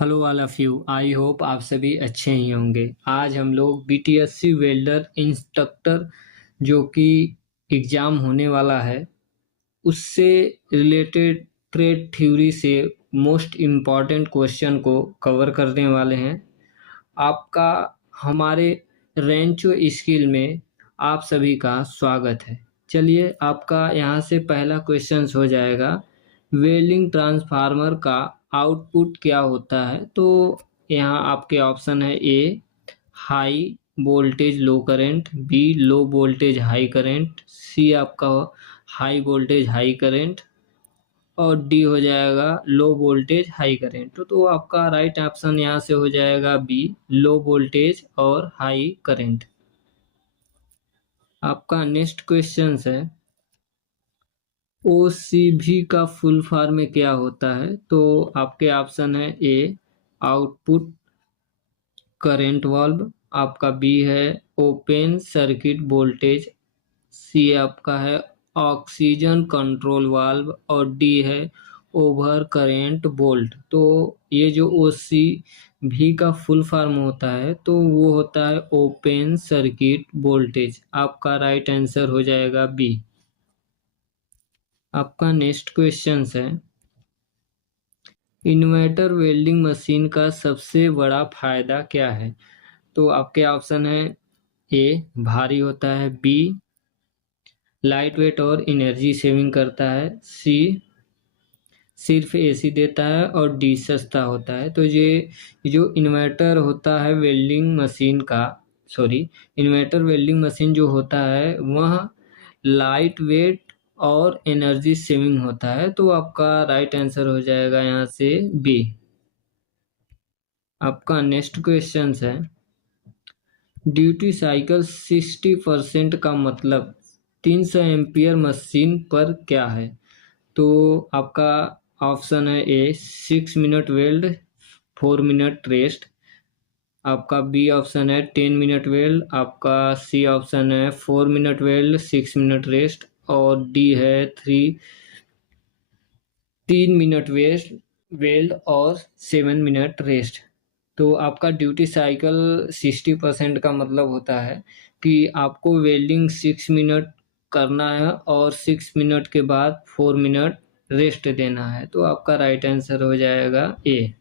Hello all of you. I hope आप सभी अच्छे ही होंगे। आज हम लोग बीटीएससी वेल्डर इंस्ट्रक्टर जो कि एग्ज़ाम होने वाला है उससे रिलेटेड ट्रेड थ्योरी से मोस्ट इम्पॉर्टेंट क्वेश्चन को कवर करने वाले हैं। आपका हमारे रेंचो स्किल में आप सभी का स्वागत है। चलिए, आपका यहाँ से पहला क्वेश्चन हो जाएगा, वेल्डिंग ट्रांसफार्मर का आउटपुट क्या होता है। तो यहाँ आपके ऑप्शन है A high voltage low current, B low voltage high current, C आपका हाई वोल्टेज हाई करंट और डी हो जाएगा लो वोल्टेज हाई करंट। तो आपका राइट ऑप्शन यहाँ से हो जाएगा बी लो वोल्टेज और हाई करंट। आपका नेक्स्ट क्वेश्चन है, ओसीवी का फुल फॉर्म क्या होता है। तो आपके ऑप्शन है ए आउटपुट करंट वाल्व, आपका बी है ओपन सर्किट वोल्टेज, सी आपका है ऑक्सीजन कंट्रोल वाल्व और डी है ओवर करेंट बोल्ट। तो ये जो ओ सी भी का फुल फॉर्म होता है तो वो होता है ओपन सर्किट वोल्टेज। आपका राइट आंसर हो जाएगा बी। आपका नेक्स्ट क्वेश्चन है, इन्वर्टर वेल्डिंग मशीन का सबसे बड़ा फायदा क्या है। तो आपके ऑप्शन है ए भारी होता है, बी लाइट वेट और एनर्जी सेविंग करता है, सी सिर्फ एसी देता है और डी सस्ता होता है। तो ये जो इन्वर्टर होता है वेल्डिंग मशीन का, इन्वर्टर वेल्डिंग मशीन जो होता है वह लाइट वेट और एनर्जी सेविंग होता है। तो आपका राइट आंसर हो जाएगा यहाँ से बी। आपका नेक्स्ट क्वेश्चन है, ड्यूटी साइकिल 60% का मतलब 300 एम्पियर मशीन पर क्या है। तो आपका ऑप्शन है ए 6 मिनट वेल्ड 4 मिनट रेस्ट, आपका बी ऑप्शन है 10 मिनट वेल्ड, आपका सी ऑप्शन है 4 मिनट वेल्ड 6 मिनट रेस्ट और डी है 3 मिनट वेल्ड और 7 मिनट रेस्ट। तो आपका ड्यूटी साइकिल 60% का मतलब होता है कि आपको वेल्डिंग 6 मिनट करना है और 6 मिनट के बाद 4 मिनट रेस्ट देना है। तो आपका राइट आंसर हो जाएगा ए।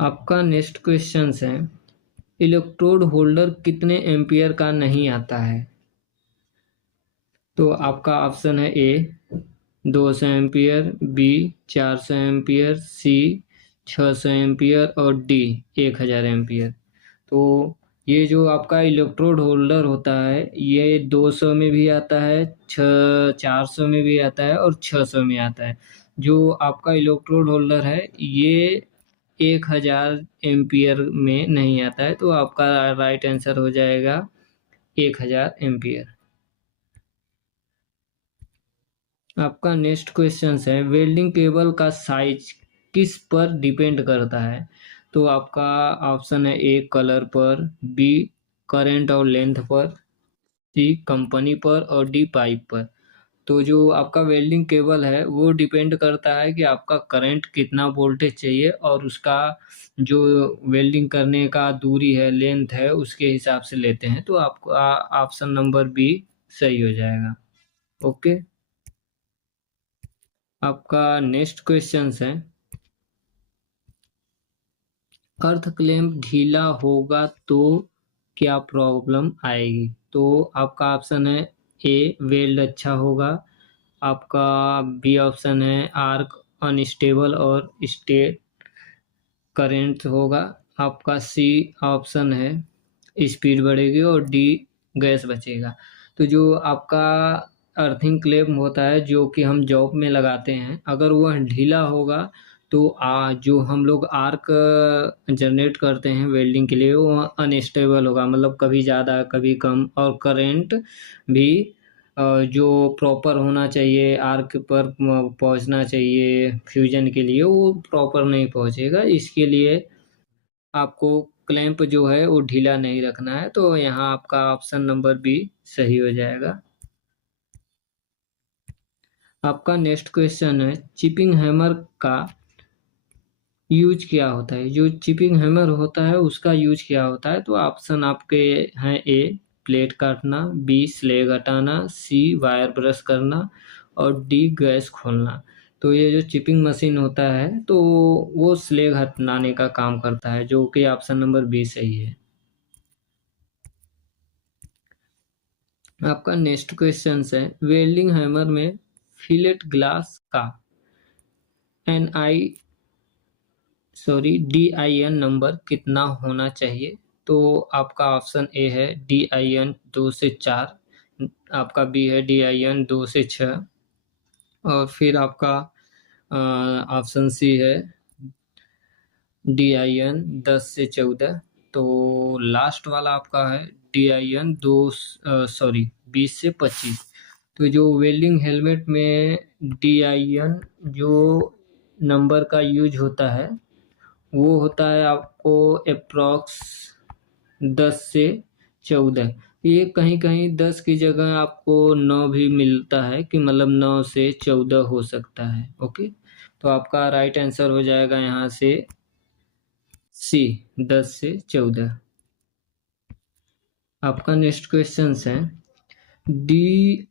आपका नेक्स्ट क्वेश्चन है, इलेक्ट्रोड होल्डर कितने एम्पियर का नहीं आता है। तो आपका ऑप्शन है ए 200 एम्पियर, बी 400 एम्पियर, सी 600 एम्पियर और डी 1000 एम्पियर। तो ये जो आपका इलेक्ट्रोड होल्डर होता है ये 200 में भी आता है, 400 में भी आता है और 600 में आता है। जो आपका इलेक्ट्रोड होल्डर है ये 1000 एम्पियर में नहीं आता है। तो आपका राइट आंसर हो जाएगा 1000 एम्पियर। आपका नेक्स्ट क्वेश्चन है, वेल्डिंग केबल का साइज किस पर डिपेंड करता है। तो आपका ऑप्शन है ए कलर पर, बी करंट और लेंथ पर, सी कंपनी पर और डी पाइप पर। तो जो आपका वेल्डिंग केबल है वो डिपेंड करता है कि आपका करंट कितना वोल्टेज चाहिए और उसका जो वेल्डिंग करने का दूरी है लेंथ है उसके हिसाब से लेते हैं। तो आपका ऑप्शन नंबर बी सही हो जाएगा। ओके। आपका नेक्स्ट क्वेश्चन है, अर्थ क्लैंप ढीला होगा तो क्या प्रॉब्लम आएगी। तो आपका ऑप्शन है ए वेल्ड अच्छा होगा, आपका बी ऑप्शन है आर्क अनस्टेबल और स्टेट करंट होगा, आपका सी ऑप्शन है स्पीड बढ़ेगी और डी गैस बचेगा। तो जो आपका अर्थिंग क्लैंप होता है जो कि हम जॉब में लगाते हैं, अगर वह ढीला होगा तो जो हम लोग आर्क जनरेट करते हैं वेल्डिंग के लिए वो अनस्टेबल होगा, मतलब कभी ज़्यादा कभी कम, और करंट भी जो प्रॉपर होना चाहिए आर्क पर पहुंचना चाहिए फ्यूजन के लिए वो प्रॉपर नहीं पहुंचेगा। इसके लिए आपको क्लैंप जो है वो ढीला नहीं रखना है। तो यहाँ आपका ऑप्शन नंबर बी सही हो जाएगा। आपका नेक्स्ट क्वेश्चन है, चिपिंग हैमर का यूज क्या होता है, जो चिपिंग हैमर होता है उसका यूज क्या होता है? तो ऑप्शन आपके हैं: ए प्लेट काटना, बी स्लेग हटाना, सी वायर ब्रश करना और डी गैस खोलना। तो ये जो चिपिंग मशीन होता है तो वो स्लेग हटाने का काम करता है, जो कि ऑप्शन नंबर बी सही है। आपका नेक्स्ट क्वेश्चन है, वेल्डिंग हैमर में फिलेट ग्लास का DIN नंबर कितना होना चाहिए? तो आपका ऑप्शन ए है DIN 2 से 4, आपका बी है DIN 2 से 6 और फिर आपका ऑप्शन सी है DIN 10 से 14। तो लास्ट वाला आपका है DIN 20 से 25। तो जो वेल्डिंग हेलमेट में DIN जो नंबर का यूज होता है वो होता है आपको अप्रॉक्स 10 से 14। ये कहीं कहीं 10 की जगह आपको 9 भी मिलता है, कि मतलब 9 से 14 हो सकता है। ओके, तो आपका राइट आंसर हो जाएगा यहाँ से सी, 10 से 14। आपका नेक्स्ट क्वेश्चन है, DCRP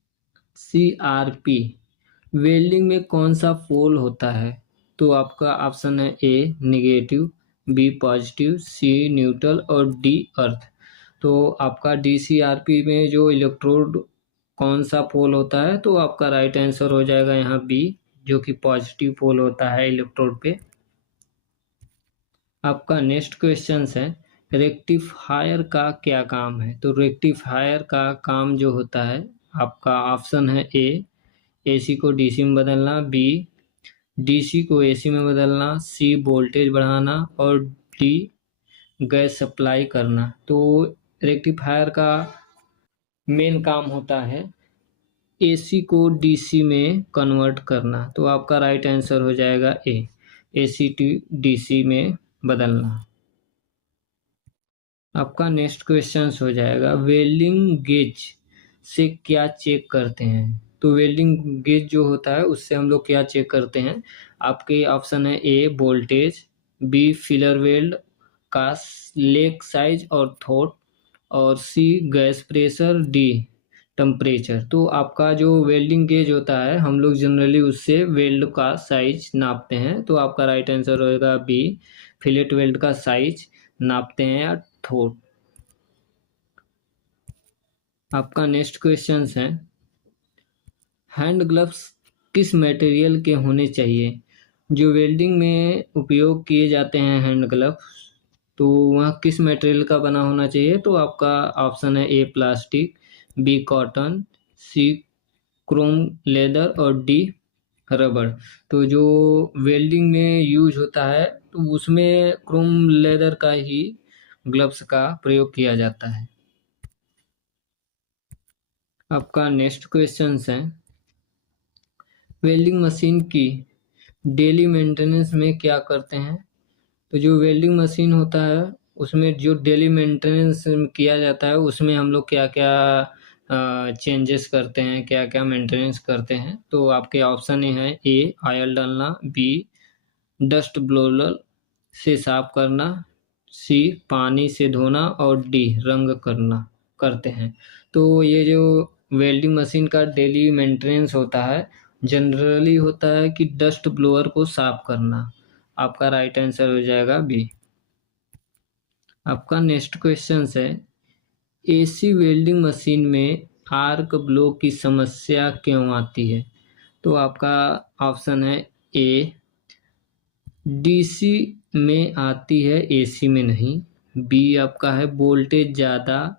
वेल्डिंग में कौन सा पोल होता है? तो आपका ऑप्शन है ए निगेटिव, बी पॉजिटिव, सी न्यूट्रल और डी अर्थ। तो आपका DCRP में जो इलेक्ट्रोड कौन सा पोल होता है? तो आपका राइट आंसर हो जाएगा यहाँ बी, जो कि पॉजिटिव पोल होता है इलेक्ट्रोड पे। आपका नेक्स्ट क्वेश्चन है, रेक्टिफायर का क्या काम है? तो रेक्टिफायर का काम जो होता है, आपका ऑप्शन है ए AC को DC में बदलना, बी DC को AC में बदलना, सी वोल्टेज बढ़ाना और डी गैस सप्लाई करना। तो रेक्टिफायर का मेन काम होता है AC को DC में कन्वर्ट करना। तो आपका राइट आंसर हो जाएगा ए, AC टू DC में बदलना। आपका नेक्स्ट क्वेश्चन हो जाएगा, वेल्डिंग गेज से क्या चेक करते हैं? तो वेल्डिंग गेज जो होता है उससे हम लोग क्या चेक करते हैं? आपके ऑप्शन है ए वोल्टेज, बी फिलर वेल्ड का लेग साइज और थ्रोट और सी गैस प्रेशर, डी टेम्परेचर। तो आपका जो वेल्डिंग गेज होता है हम लोग जनरली उससे वेल्ड का साइज नापते हैं। तो आपका राइट आंसर होगा बी, फिलेट वेल्ड का साइज नापते हैं या थ्रोट। आपका नेक्स्ट क्वेश्चन है, हैंड ग्लव्स किस मटेरियल के होने चाहिए? जो वेल्डिंग में उपयोग किए जाते हैं हैंड ग्लव्स, तो वह किस मटेरियल का बना होना चाहिए? तो आपका ऑप्शन है ए प्लास्टिक, बी कॉटन, सी क्रोम लेदर और डी रबड़। तो जो वेल्डिंग में यूज होता है तो उसमें क्रोम लेदर का ही ग्लव्स का प्रयोग किया जाता है। आपका नेक्स्ट क्वेश्चन है, वेल्डिंग मशीन की डेली मेंटेनेंस में क्या करते हैं? तो जो वेल्डिंग मशीन होता है उसमें जो डेली मेंटेनेंस किया जाता है उसमें हम लोग क्या क्या चेंजेस करते हैं, क्या क्या मेंटेनेंस करते हैं? तो आपके ऑप्शन हैं ए ऑयल डालना, बी डस्ट ब्लोअर से साफ करना, सी पानी से धोना और डी रंग करना करते हैं। तो ये जो वेल्डिंग मशीन का डेली मेंटेनेंस होता है जनरली होता है कि डस्ट ब्लोअर को साफ करना। आपका राइट आंसर हो जाएगा बी। आपका नेक्स्ट क्वेश्चन है, AC वेल्डिंग मशीन में आर्क ब्लो की समस्या क्यों आती है? तो आपका ऑप्शन है ए DC में आती है, AC में नहीं, बी आपका है वोल्टेज ज़्यादा,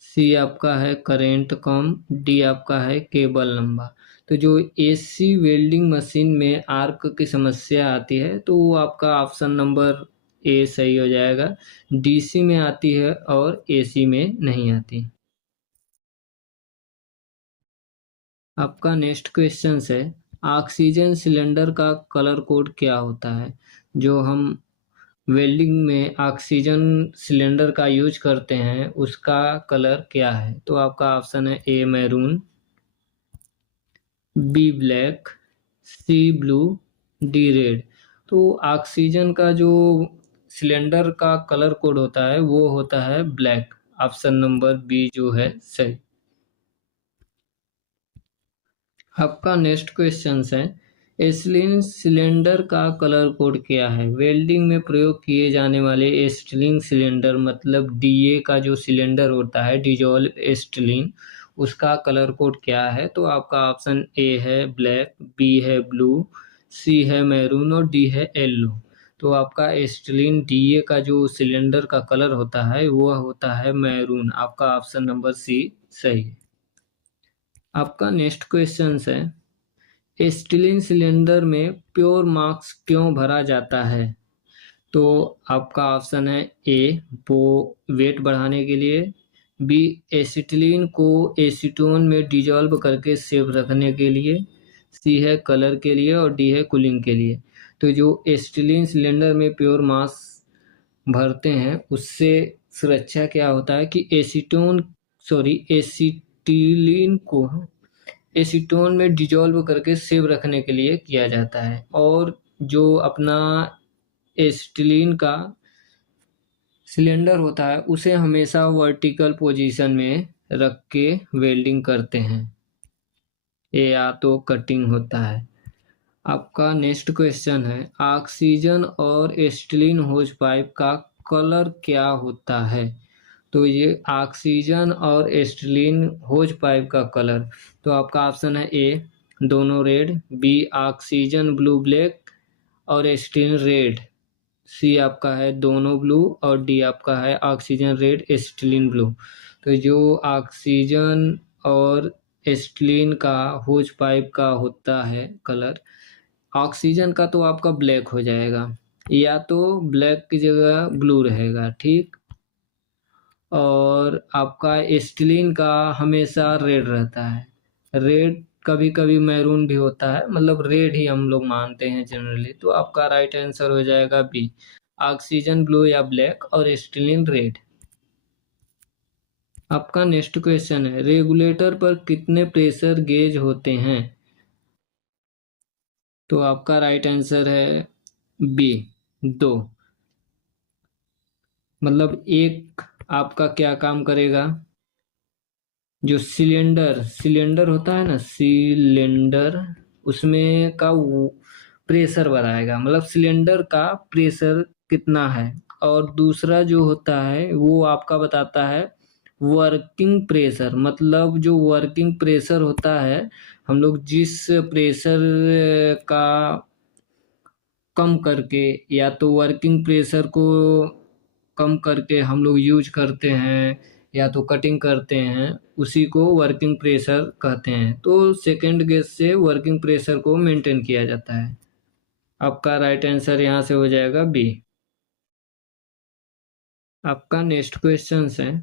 सी आपका है करंट कम, डी आपका है केबल लंबा। तो जो AC वेल्डिंग मशीन में आर्क की समस्या आती है तो वो आपका ऑप्शन नंबर ए सही हो जाएगा, DC में आती है और AC में नहीं आती। आपका नेक्स्ट क्वेश्चन है, ऑक्सीजन सिलेंडर का कलर कोड क्या होता है? जो हम वेल्डिंग में ऑक्सीजन सिलेंडर का यूज करते हैं उसका कलर क्या है? तो आपका ऑप्शन है ए मैरून, बी ब्लैक, सी ब्लू, डी रेड। तो ऑक्सीजन का जो सिलेंडर का कलर कोड होता है वो होता है ब्लैक। ऑप्शन नंबर बी जो है सही। आपका नेक्स्ट क्वेश्चन है, एसिलिन सिलेंडर का कलर कोड क्या है? वेल्डिंग में प्रयोग किए जाने वाले एसिटिलीन सिलेंडर मतलब डीए का जो सिलेंडर होता है, डिजोल्व एसिटिलीन, उसका कलर कोड क्या है? तो आपका ऑप्शन ए है ब्लैक, बी है ब्लू, सी है मैरून और डी है येलो। तो आपका एसिटिलीन डीए का जो सिलेंडर का कलर होता है वो होता है मैरून। आपका ऑप्शन नंबर सी सही है। आपका नेक्स्ट क्वेश्चन है, एसिटिलीन सिलेंडर में प्योर मार्क्स क्यों भरा जाता है? तो आपका ऑप्शन है ए वो वेट बढ़ाने के लिए, बी एसिटिलीन को एसीटोन में डिजॉल्व करके सेफ रखने के लिए, सी है कलर के लिए और डी है कूलिंग के लिए। तो जो एसिटिलीन सिलेंडर में प्योर मास भरते हैं उससे सुरक्षा क्या होता है कि एसिटिलीन को एसीटोन में डिजॉल्व करके सेव रखने के लिए किया जाता है। और जो अपना एसिटिलीन का सिलेंडर होता है उसे हमेशा वर्टिकल पोजीशन में रख के वेल्डिंग करते हैं, ये या तो कटिंग होता है। आपका नेक्स्ट क्वेश्चन है, ऑक्सीजन और एसिटिलीन होज पाइप का कलर क्या होता है? तो ये ऑक्सीजन और एसिटिलीन होज पाइप का कलर, तो आपका ऑप्शन है ए दोनों red, B oxygen blue black और एसिटिलीन रेड, सी आपका है दोनों ब्लू और डी आपका है ऑक्सीजन रेड एसिटिलीन ब्लू। तो जो ऑक्सीजन और एसिटिलीन का होज पाइप का होता है कलर, ऑक्सीजन का तो आपका ब्लैक हो जाएगा, या तो ब्लैक की जगह ब्लू रहेगा, ठीक। और आपका एसिटिलीन का हमेशा रेड रहता है, रेड कभी कभी मैरून भी होता है, मतलब रेड ही हम लोग मानते हैं जनरली। तो आपका राइट आंसर हो जाएगा बी ऑक्सीजन ब्लू या ब्लैक और एसिटिलीन रेड। आपका नेक्स्ट क्वेश्चन है, रेगुलेटर पर कितने प्रेशर गेज होते हैं? तो आपका राइट आंसर है बी दो। मतलब एक आपका क्या काम करेगा, जो सिलेंडर होता है ना, सिलेंडर उसमें का प्रेशर बढ़ाएगा, मतलब सिलेंडर का प्रेशर कितना है। और दूसरा जो होता है वो आपका बताता है वर्किंग प्रेशर, मतलब जो वर्किंग प्रेशर होता है, हम लोग जिस प्रेशर का कम करके या तो वर्किंग प्रेशर को कम करके हम लोग यूज करते हैं या तो कटिंग करते हैं, उसी को वर्किंग प्रेशर कहते हैं। तो सेकंड गेज से वर्किंग प्रेशर को मेंटेन किया जाता है। आपका राइट आंसर यहाँ से हो जाएगा बी। आपका नेक्स्ट क्वेश्चन है,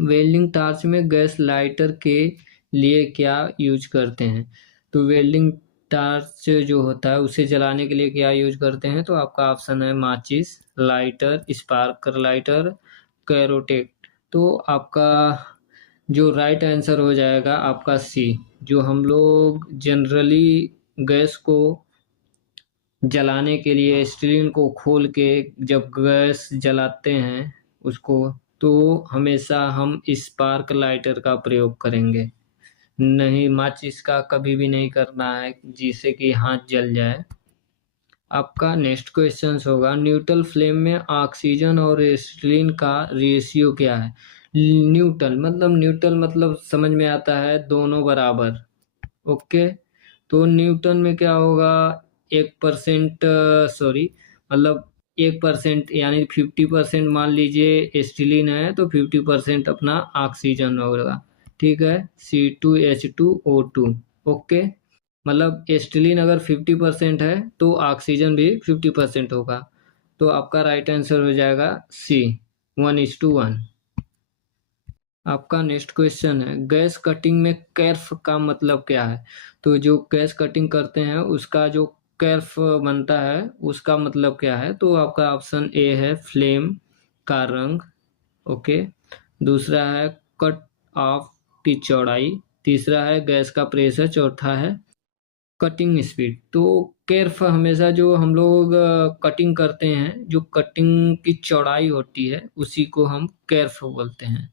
वेल्डिंग टार्च में गैस लाइटर के लिए क्या यूज करते हैं? तो वेल्डिंग टार्च जो होता है उसे जलाने के लिए क्या यूज करते हैं? तो आपका ऑप्शन है माचिस, लाइटर, स्पार्कर लाइटर, कैरोटेट। तो आपका जो राइट आंसर हो जाएगा आपका सी, जो हम लोग जनरली गैस को जलाने के लिए स्टील को खोल के जब गैस जलाते हैं उसको, तो हमेशा हम स्पार्क लाइटर का प्रयोग करेंगे, नहीं माचिस का कभी भी नहीं करना है जिससे कि हाथ जल जाए। आपका नेक्स्ट क्वेश्चन होगा, न्यूट्रल फ्लेम में ऑक्सीजन और एसिटिलीन का रेशियो क्या है? न्यूट्रल मतलब समझ में आता है दोनों बराबर, ओके। तो न्यूटन में क्या होगा, 1% सॉरी मतलब 1% यानी 50% मान लीजिए एसिटिलीन है तो 50% अपना ऑक्सीजन होगा, ठीक है, C2H2O2, ओके। मतलब एसिटिलीन अगर 50% है तो ऑक्सीजन भी 50% होगा। तो आपका राइट आंसर हो जाएगा सी 1:1। आपका नेक्स्ट क्वेश्चन है, गैस कटिंग में कैर्फ का मतलब क्या है? तो जो गैस कटिंग करते हैं उसका जो कैर्फ बनता है उसका मतलब क्या है? तो आपका ऑप्शन ए है फ्लेम का रंग, ओके। दूसरा है कट ऑफ की चौड़ाई, तीसरा है गैस का प्रेशर, चौथा है कटिंग स्पीड। तो कर्व हमेशा जो हम लोग कटिंग करते हैं, जो कटिंग की चौड़ाई होती है उसी को हम कर्व बोलते हैं।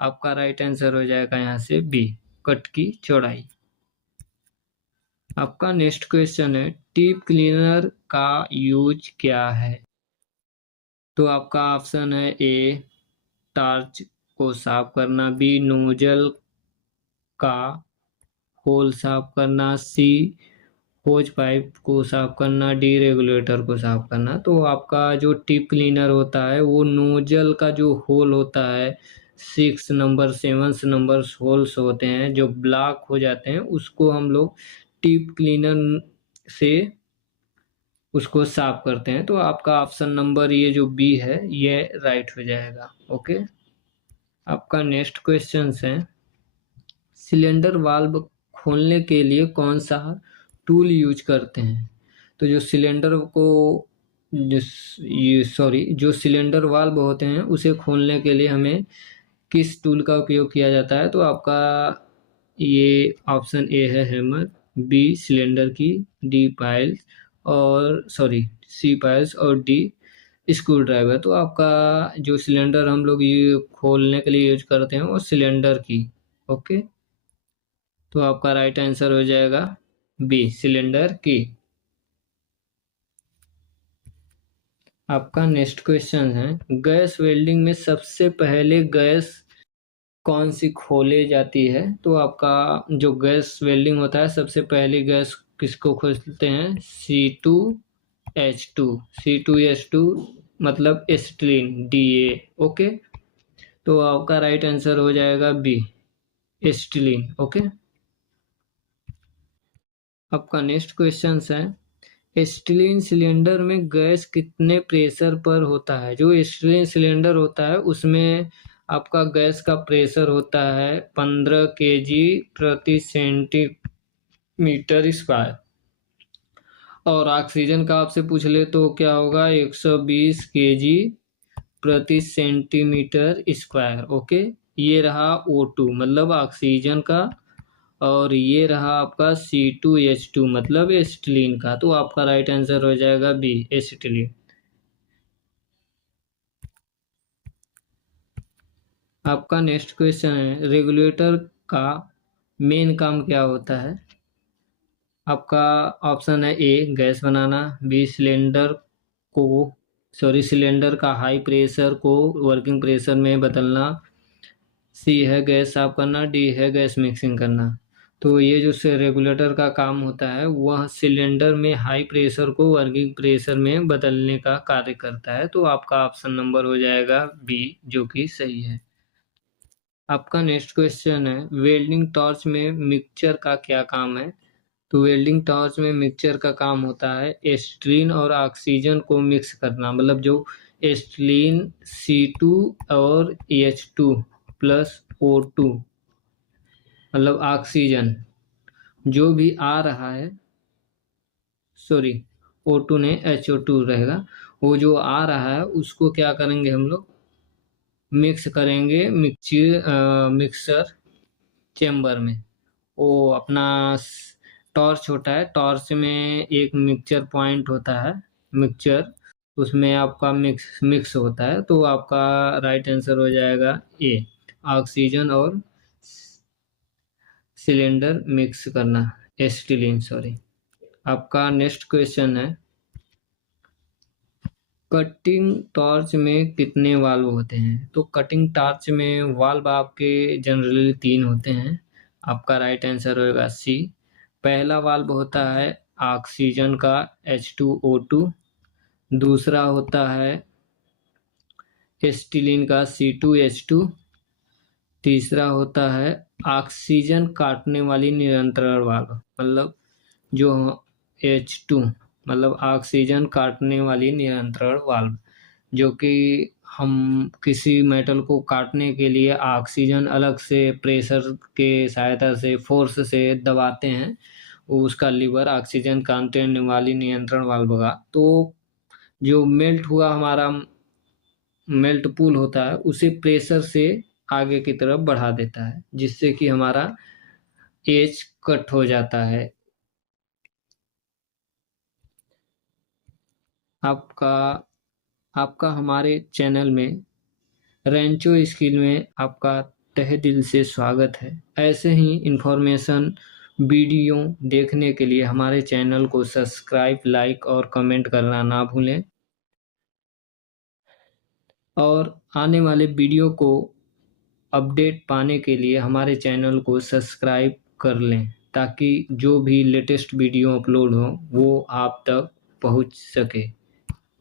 आपका राइट आंसर हो जाएगा यहाँ से बी, कट की चौड़ाई। आपका नेक्स्ट क्वेश्चन है टीप क्लीनर का यूज क्या है? तो आपका ऑप्शन है ए टार्च को साफ करना, बी नोजल का होल साफ करना, सी होज पाइप को साफ करना, डी रेगुलेटर को साफ करना। तो आपका जो टिप क्लीनर होता है वो नोजल का जो होल होता है 6 नंबर 7 नंबर होल्स होते हैं जो ब्लॉक हो जाते हैं, उसको हम लोग टिप क्लीनर से उसको साफ करते हैं। तो आपका ऑप्शन नंबर ये जो बी है ये राइट हो जाएगा। ओके, आपका नेक्स्ट क्वेश्चन है सिलेंडर वाल्व खोलने के लिए कौन सा टूल यूज करते हैं? तो जो सिलेंडर को जो सिलेंडर वाल्व होते हैं उसे खोलने के लिए हमें किस टूल का उपयोग किया जाता है? तो आपका ये ऑप्शन ए है हैमर, बी सिलेंडर की, डी पाइल्स और सी पाइल्स और डी स्क्रू ड्राइवर। तो आपका जो सिलेंडर हम लोग ये खोलने के लिए यूज करते हैं वो सिलेंडर की। ओके, तो आपका राइट आंसर हो जाएगा बी सिलेंडर की। आपका नेक्स्ट क्वेश्चन है गैस वेल्डिंग में सबसे पहले गैस कौन सी खोले जाती है? तो आपका जो गैस वेल्डिंग होता है सबसे पहली गैस किसको खोलते हैं? C2H2, C2H2 मतलब एसिटिलीन DA। ओके, तो आपका राइट आंसर हो जाएगा बी एसिटिलीन। ओके, आपका नेक्स्ट क्वेश्चन है स्टीलिन सिलेंडर में गैस कितने प्रेशर पर होता है? जो स्टीलिन सिलेंडर होता है उसमें आपका गैस का प्रेशर होता है 15 kg प्रति सेंटीमीटर स्क्वायर, और ऑक्सीजन का आपसे पूछ ले तो क्या होगा 120 kg प्रति सेंटीमीटर स्क्वायर। ओके, ये रहा O2 मतलब ऑक्सीजन का, और ये रहा आपका C2H2 मतलब एसिटिलीन का। तो आपका राइट आंसर हो जाएगा बी एसिटिलीन। आपका नेक्स्ट क्वेश्चन है रेगुलेटर का मेन काम क्या होता है? आपका ऑप्शन है ए गैस बनाना, बी सिलेंडर का हाई प्रेशर को वर्किंग प्रेशर में बदलना, सी है गैस साफ करना, डी है गैस मिक्सिंग करना। तो ये जो रेगुलेटर का काम होता है वह सिलेंडर में हाई प्रेशर को वर्किंग प्रेशर में बदलने का कार्य करता है। तो आपका ऑप्शन नंबर हो जाएगा बी जो कि सही है। आपका नेक्स्ट क्वेश्चन है वेल्डिंग टॉर्च में मिक्सचर का क्या काम है? तो वेल्डिंग टॉर्च में मिक्सचर का काम होता है एस्टिलीन और ऑक्सीजन को मिक्स करना, मतलब जो एस्टिलीन C2 और H2 प्लस O2 मतलब ऑक्सीजन जो भी आ रहा है, O2 ने HO2 रहेगा, वो जो आ रहा है उसको क्या करेंगे हम लोग मिक्स करेंगे मिक्सर चेम्बर में। वो अपना टॉर्च होता है, टॉर्च में एक मिक्सचर पॉइंट होता है, मिक्सचर उसमें आपका मिक्स होता है। तो आपका राइट आंसर हो जाएगा ए ऑक्सीजन और सिलेंडर मिक्स करना एसिटिलीन। आपका नेक्स्ट क्वेश्चन है कटिंग टॉर्च में कितने वाल्व होते हैं? तो कटिंग टॉर्च में वाल्व आपके जनरली 3 होते हैं। आपका राइट आंसर होगा सी। पहला वाल्व होता है ऑक्सीजन का H2O2, दूसरा होता है एसिटिलीन का C2H2, तीसरा होता है ऑक्सीजन काटने वाली नियंत्रण वाल्व मतलब जो H2 मतलब ऑक्सीजन काटने वाली नियंत्रण वाल्व, जो कि हम किसी मेटल को काटने के लिए ऑक्सीजन अलग से प्रेशर के सहायता से फोर्स से दबाते हैं, उसका लीवर ऑक्सीजन काटने वाली नियंत्रण वाल्व का। तो जो मेल्ट हुआ हमारा मेल्ट पूल होता है उसे प्रेशर से आगे की तरफ बढ़ा देता है, जिससे कि हमारा एज कट हो जाता है। आपका आपका हमारे चैनल में रेंचो स्किल में आपका तहे दिल से स्वागत है। ऐसे ही इन्फॉर्मेशन वीडियो देखने के लिए हमारे चैनल को सब्सक्राइब, लाइक और कमेंट करना ना भूलें और आने वाले वीडियो को अपडेट पाने के लिए हमारे चैनल को सब्सक्राइब कर लें ताकि जो भी लेटेस्ट वीडियो अपलोड हो वो आप तक पहुंच सके।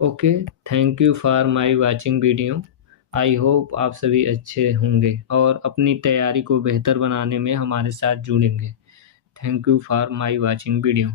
Okay, thank you for my watching video. I hope आप सभी अच्छे होंगे और अपनी तैयारी को बेहतर बनाने में हमारे साथ जुड़ेंगे। Thank you for my watching video.